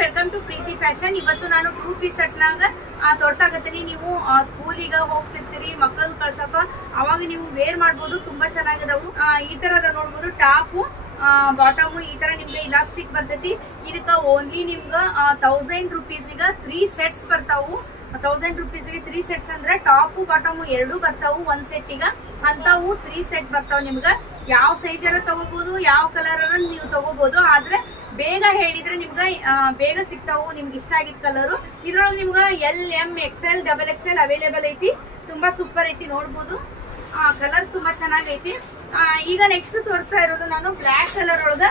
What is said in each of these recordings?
Welcome to Preethi fashion. ಇವತ್ತು ನಾನು 2 piece ಸೆಟ್ನಾಗ ತೋರ್ಸಾಕತ್ತೀನಿ. ನೀವು ಸ್ಕೂಲಿಗ ಹೋಗ್ತಿರ್ತೀರಿ, ಮಕ್ಕಳನ್ನ ಕಳ್ಸಕ ಅವಾಗ ನೀವು ವೇರ್ ಮಾಡ್ಬೋದು. ತುಂಬಾ ಚೆನ್ನಾಗಿದಾವು. ಈ ತರದ ನೋಡ್ಬೋದು. ಟಾಪ್ ಬಾಟಮ್ ಈ ತರ ನಿಮ್ಗೆ ಇಲಾಸ್ಟಿಕ್ ಬರ್ತೈತಿ. ಇದಕ್ಕ ಓನ್ಲಿ ನಿಮ್ಗ 1000 ರೂಪೀಸ್ಗ 3 ಸೆಟ್ಸ್ ಬರ್ತಾವು. 1000 ರೂಪೀಸ್ಗೆ 3 ಸೆಟ್ಸ್ ಅಂದ್ರೆ ಟಾಪ್ ಬಾಟಮ್ ಎರಡು ಬರ್ತಾವು ಒಂದ್ ಸೆಟ್ಟಿಗ. ಅಂತಾವು 3 ಸೆಟ್ ಬರ್ತಾವ. ನಿಮ್ಗ ಯಾವ ಸೈಜ್ ತಗೋಬಹುದು, ಯಾವ ಕಲರ್ ನೀವು ತಗೋಬಹುದು. ಆದ್ರೆ ಬೇಗ ಹೇಳಿದ್ರೆ ನಿಮ್ಗ ಬೇಗ ಸಿಗ್ತಾವು. ನಿಮ್ಗೆ ಇಷ್ಟ ಆಗಿದ್ ಕಲರ್ ಇದ್ರೊಳಗೆ ನಿಮ್ಗ LM XL XXL ಅವೈಲೇಬಲ್ ಐತಿ. ತುಂಬಾ ಸೂಪರ್ ಐತಿ, ನೋಡ್ಬೋದು. ಕಲರ್ ತುಂಬಾ ಚೆನ್ನಾಗೈತಿ. ಈಗ ನೆಕ್ಸ್ಟ್ ತೋರಿಸ್ತಾ ಇರೋದು ನಾನು ಬ್ಲಾಕ್ ಕಲರ್ ಒಳಗ.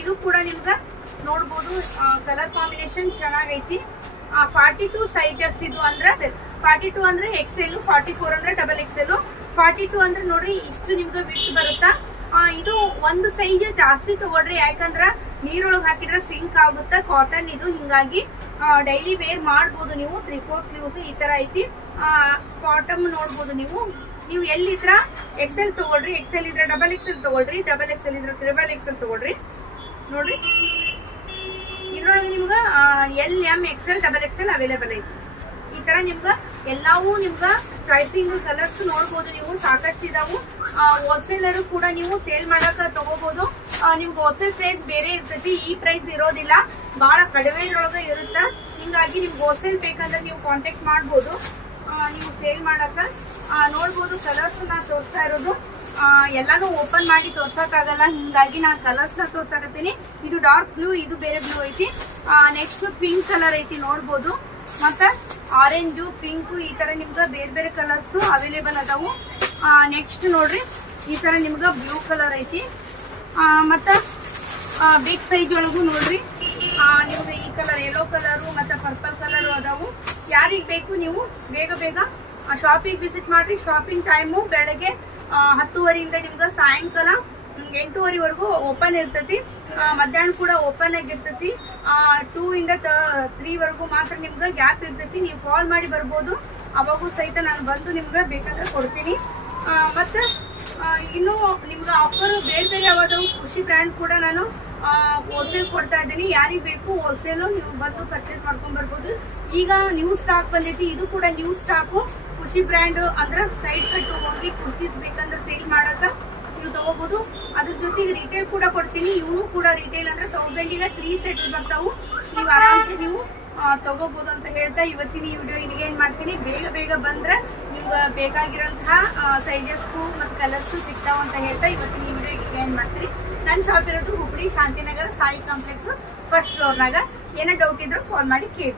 ಇದು ಕೂಡ ನಿಮ್ಗ ನೋಡ್ಬೋದು. Colour combination ಚೆನ್ನಾಗೈತಿ. 42 ಸೈಜಸ್ ಇದು ಅಂದ್ರೆ 42 ಅಂದ್ರೆ XL, 44 ಅಂದ್ರೆ XXL, 42 ಅಂದ್ರೆ ನೋಡ್ರಿ ಇಷ್ಟು ನಿಮ್ಗೆ ವಿಡ್ತ್ ಬರುತ್ತಾ. ಇದು ಒಂದು ಸೈಜ್ ಜಾಸ್ತಿ ತಗೊಳ್ರಿ, ಯಾಕಂದ್ರ ನೀರೊಳಗೆ ಹಾಕಿದ್ರೆ ಸಿಂಕ್ ಆಗುತ್ತಾ. ಕಾಟನ್ ಇದು, ಹಿಂಗಾಗಿ ಡೈಲಿ ವೇರ್ ಮಾಡ್ಬೋದು ನೀವು. 3/4 ಸ್ಲೀವ್ಸ್ ಈ ತರ ಐತಿ. ಬಾಟಮ್ ನೋಡ್ಬೋದು ನೀವು. ನೀವು ಎಲ್ಲಿದ್ರ XL ತಗೊಳ್ರಿ, XL ಇದ್ರೆ XXL ತಗೊಳ್ರಿ, XXL ಇದ್ರೆ XXL ತಗೊಳ್ರಿ. ನೋಡ್ರಿ ಇದ್ರೊಳಗೆ ನಿಮ್ಗ LM XL XXL ಅವೈಲೇಬಲ್ ಐತಿ. ಈ ತರ ನಿಮ್ಗ ಎಲ್ಲಾವು ನಿಮ್ಗ ಚಾಯ್ಸಿಂಗ್ ಕಲರ್ಸ್ ನೋಡ್ಬೋದು ನೀವು. ಸಾಕಷ್ಟು ಇದಾವು. ಹೋಲ್ಸೇಲರ್ ಕೂಡ ನೀವು ಸೇಲ್ ಮಾಡಕ ತಗೋಬಹುದು. ನಿಮ್ಗೆ ಹೋಲ್ಸೇಲ್ ಪ್ರೈಸ್ ಬೇರೆ ಇರ್ತೈತಿ, ಈ ಪ್ರೈಸ್ ಇರೋದಿಲ್ಲ. ಬಹಳ ಕಡಿಮೆ ಇದ್ರೊಳಗ ಇರುತ್ತ. ಹಿಂಗಾಗಿ ನಿಮ್ಗೆ ಹೋಲ್ಸೇಲ್ ಬೇಕಂದ್ರೆ ನೀವು ಕಾಂಟ್ಯಾಕ್ಟ್ ಮಾಡ್ಬೋದು. ನೀವು ಸೇಲ್ ಮಾಡಕ ನೋಡ್ಬೋದು. ಕಲರ್ಸ್ ನಾ ತೋರಿಸ್ತಾ ಇರೋದು ಎಲ್ಲಾನು ಓಪನ್ ಮಾಡಿ ತೋರ್ಸಕ್ಕಾಗಲ್ಲ, ಹಿಂಗಾಗಿ ನಾನು ಕಲರ್ಸ್ ನ ತೋರ್ಸಾಕತ್ತೀನಿ. ಇದು ಡಾರ್ಕ್ ಬ್ಲೂ, ಇದು ಬೇರೆ ಬ್ಲೂ ಐತಿ. ನೆಕ್ಸ್ಟ್ ಪಿಂಕ್ ಕಲರ್ ಐತಿ, ನೋಡ್ಬೋದು. ಮತ್ತ ಆರೆಂಜು, ಪಿಂಕ್ ಈ ತರ ನಿಮ್ಗ ಬೇರೆ ಬೇರೆ ಕಲರ್ಸ್ ಅವೈಲೇಬಲ್ ಅದಾವು. ನೆಕ್ಸ್ಟ್ ನೋಡ್ರಿ ಈ ತರ ನಿಮ್ಗ ಬ್ಲೂ ಕಲರ್ ಐತಿ. ಮತ್ತ ಬಿಗ್ ಸೈಜ್ ಒಳಗು ನೋಡ್ರಿ ನಿಮ್ಗೆ ಈ ಕಲರ್ ಯೆಲ್ಲೋ ಕಲರು ಮತ್ತೆ ಪರ್ಪಲ್ ಕಲರ್ ಅದಾವು. ಯಾರಿಗ್ ಬೇಕು ನೀವು ಬೇಗ ಬೇಗ ಶಾಪಿಂಗ್ ವಿಸಿಟ್ ಮಾಡ್ರಿ. ಶಾಪಿಂಗ್ ಟೈಮು ಬೆಳಗ್ಗೆ 10:30 ನಿಮ್ಗ ಸಾಯಂಕಾಲ 8:30 ಓಪನ್ ಇರ್ತೈತಿ. ಮಧ್ಯಾಹ್ನ ಕೂಡ ಓಪನ್ ಆಗಿರ್ತೈತಿ. 2 ಇಂದ 3 ವರೆಗೂ ಮಾತ್ರ ನಿಮ್ಗ ಗ್ಯಾಪ್ ಇರ್ತೈತಿ. ನೀವು ಕಾಲ್ ಮಾಡಿ ಬರ್ಬೋದು. ಅವಾಗೂ ಸಹಿತ ನಾನು ಬಂದು ನಿಮ್ಗೆ ಬೇಕಾದ್ರೆ ಕೊಡ್ತೀನಿ. ಮತ್ತೆ ಇನ್ನು ನಿಮ್ಗೆ ಆಫರ್ ಬೇರೆ ಬೇರೆ ಯಾವ್ದಾವು. ಖುಷಿ ಬ್ರ್ಯಾಂಡ್ ಕೂಡ ನಾನು ಹೋಲ್ಸೇಲ್ ಕೊಡ್ತಾ ಇದ್ದೀನಿ. ಯಾರಿಗೆ ಬೇಕು ಹೋಲ್ಸೇಲು ನೀವು ಬಂದು ಪರ್ಚೇಸ್ ಮಾಡ್ಕೊಂಡ್ ಬರ್ಬೋದು. ಈಗ ನ್ಯೂ ಸ್ಟಾಕ್ ಬಂದೈತಿ, ಇದು ಕೂಡ ನ್ಯೂ ಸ್ಟಾಕು. ಖುಷಿ ಬ್ರ್ಯಾಂಡ್ ಅಂದ್ರೆ ಸೈಡ್ ಕಟ್ ಹೋಗಿ ಕುರ್ತೀಸ್ ಬೇಕಂದ್ರೆ ಸೇಲ್ ಮಾಡಕ ನೀವು ತಗೋಬಹುದು. ಅದ್ರ ಜೊತೆಗೆ ರಿಟೇಲ್ ಕೂಡ ಕೊಡ್ತೀನಿ. ಇವನು ಕೂಡ ರಿಟೇಲ್ ಅಂದ್ರೆ 1000ಗೆ 3 ಸೆಟ್ಸ್ ಬರ್ತಾವು. ನೀವು ಆರಾಮ್ಸೆ ನೀವು ತಗೋಬಹುದು ಅಂತ ಹೇಳ್ತಾ ಇವತ್ತಿನ ಈ ವಿಡಿಯೋ ಇಲ್ಲಿಗೆ ಏನ್ ಮಾಡ್ತೀನಿ. ಬೇಗ ಬೇಗ ಬಂದ್ರೆ ನಿಮ್ಗೆ ಬೇಕಾಗಿರೋಂತಹ ಸೈಜಸ್ ಮತ್ತು ಕಲರ್ಸ್ ಸಿಗ್ತಾವ ಅಂತ ಹೇಳ್ತಾ ಇವತ್ತಿನ ಈ ವಿಡಿಯೋ ಇಲ್ಲಿಗೆ ಏನ್ ಮಾಡ್ತೀನಿ. ನನ್ನ ಶಾಪ್ ಇರೋದು ಹುಬ್ಳಿ ಶಾಂತಿನಗರ ಸಾಯಿ ಕಾಂಪ್ಲೆಕ್ಸ್ ಫಸ್ಟ್ ಫ್ಲೋರ್ನಾಗ. ಏನೋ ಡೌಟ್ ಇದ್ರು ಕಾಲ್ ಮಾಡಿ ಕೇಳಿ.